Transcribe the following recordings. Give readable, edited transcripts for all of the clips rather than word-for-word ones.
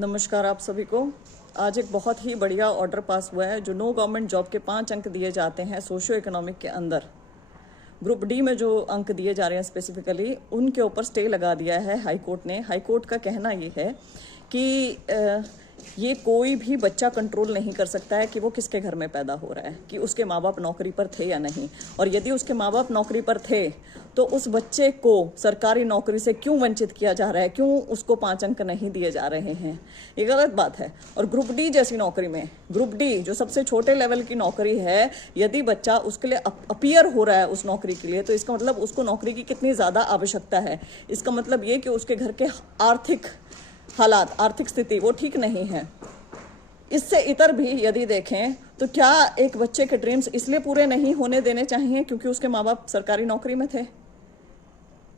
नमस्कार आप सभी को। आज एक बहुत ही बढ़िया ऑर्डर पास हुआ है। जो नो गवर्नमेंट जॉब के 5 अंक दिए जाते हैं सोशियो इकोनॉमिक के अंदर, ग्रुप डी में जो अंक दिए जा रहे हैं स्पेसिफिकली, उनके ऊपर स्टे लगा दिया है हाई कोर्ट ने। हाई कोर्ट का कहना ये है कि ये कोई भी बच्चा कंट्रोल नहीं कर सकता है कि वो किसके घर में पैदा हो रहा है, कि उसके माँ बाप नौकरी पर थे या नहीं, और यदि उसके माँ बाप नौकरी पर थे तो उस बच्चे को सरकारी नौकरी से क्यों वंचित किया जा रहा है, क्यों उसको 5 अंक नहीं दिए जा रहे हैं। ये गलत बात है। और ग्रुप डी जैसी नौकरी में, ग्रुप डी जो सबसे छोटे लेवल की नौकरी है, यदि बच्चा उसके लिए अपीयर हो रहा है उस नौकरी के लिए, तो इसका मतलब उसको नौकरी की कितनी ज़्यादा आवश्यकता है। इसका मतलब ये कि उसके घर के आर्थिक हालात, आर्थिक स्थिति वो ठीक नहीं है। इससे इतर भी यदि देखें तो क्या एक बच्चे के ड्रीम्स इसलिए पूरे नहीं होने देने चाहिए क्योंकि उसके माँ बाप सरकारी नौकरी में थे।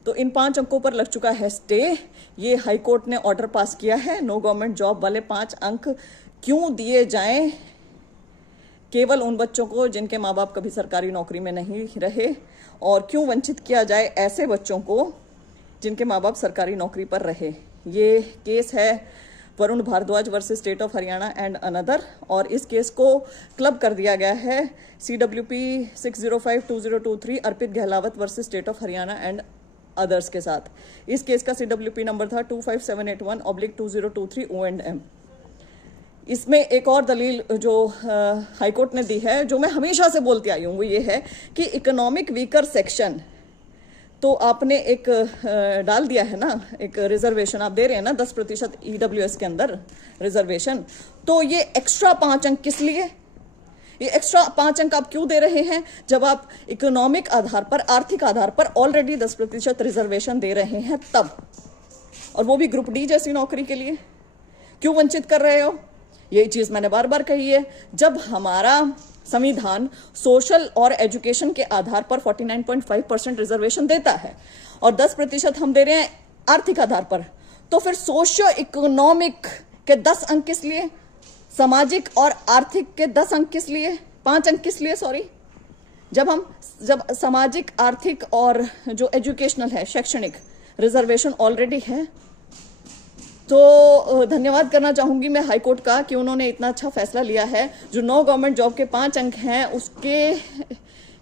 तो इन 5 अंकों पर लग चुका है स्टे। ये हाई कोर्ट ने ऑर्डर पास किया है। नो गवर्नमेंट जॉब वाले 5 अंक क्यों दिए जाएं केवल उन बच्चों को जिनके माँ बाप कभी सरकारी नौकरी में नहीं रहे, और क्यों वंचित किया जाए ऐसे बच्चों को जिनके माँ बाप सरकारी नौकरी पर रहे। ये केस है Varun Bhardwaj versus state of Haryana and another, और इस केस को क्लब कर दिया गया है CWP 6052023 Arpit Gahlawat versus state of Haryana and others के साथ। इस केस का CWP नंबर था 25781/2023 O&M। इसमें एक और दलील जो हाईकोर्ट ने दी है, जो मैं हमेशा से बोलती आई हूँ, वो ये है कि इकोनॉमिक वीकर सेक्शन, तो आपने एक डाल दिया है ना, एक रिजर्वेशन आप दे रहे हैं ना 10% EWS के अंदर रिजर्वेशन, तो ये एक्स्ट्रा 5 अंक किस लिए? ये एक्स्ट्रा 5 अंक आप क्यों दे रहे हैं जब आप इकोनॉमिक आधार पर, आर्थिक आधार पर ऑलरेडी 10% रिजर्वेशन दे रहे हैं तब, और वो भी ग्रुप डी जैसी नौकरी के लिए क्यों वंचित कर रहे हो? यही चीज मैंने बार बार कही है। जब हमारा संविधान सोशल और एजुकेशन के आधार पर 49.5% रिजर्वेशन देता है और 10% हम दे रहे हैं आर्थिक आधार पर, तो फिर सोशियो इकोनॉमिक के 10 अंक किस लिए, सामाजिक और आर्थिक के 10 अंक किस लिए, 5 अंक किस लिए, सॉरी। जब सामाजिक, आर्थिक और जो एजुकेशनल है, शैक्षणिक रिजर्वेशन ऑलरेडी है, तो धन्यवाद करना चाहूंगी मैं हाईकोर्ट का कि उन्होंने इतना अच्छा फैसला लिया है। जो नो गवर्नमेंट जॉब के 5 अंक हैं, उसके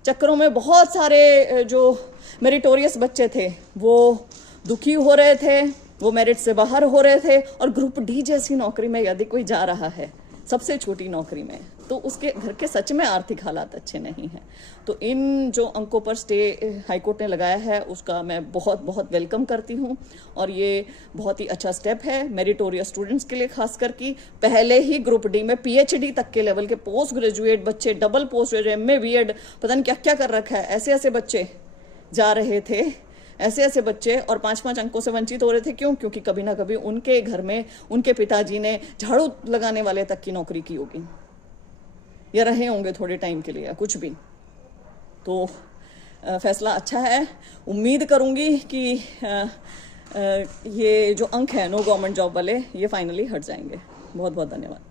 चक्करों में बहुत सारे जो मेरिटोरियस बच्चे थे वो दुखी हो रहे थे, वो मेरिट से बाहर हो रहे थे। और ग्रुप डी जैसी नौकरी में यदि कोई जा रहा है, सबसे छोटी नौकरी में, तो उसके घर के सच में आर्थिक हालात अच्छे नहीं हैं। तो इन जो अंकों पर स्टे हाईकोर्ट ने लगाया है, उसका मैं बहुत बहुत वेलकम करती हूं, और ये बहुत ही अच्छा स्टेप है मेरिटोरियस स्टूडेंट्स के लिए, खासकर कि पहले ही ग्रुप डी में PhD तक के लेवल के पोस्ट ग्रेजुएट बच्चे, double post graduate, MA B.Ed, पता नहीं क्या क्या कर रखा है, ऐसे ऐसे बच्चे जा रहे थे, ऐसे ऐसे बच्चे, और 5-5 अंकों से वंचित हो रहे थे। क्यों? क्योंकि कभी ना कभी उनके घर में उनके पिताजी ने झाड़ू लगाने वाले तक की नौकरी की होगी, या रहे होंगे थोड़े टाइम के लिए, कुछ भी। तो फैसला अच्छा है। उम्मीद करूंगी कि ये जो अंक है नो गवर्नमेंट जॉब वाले, ये फाइनली हट जाएंगे। बहुत बहुत धन्यवाद।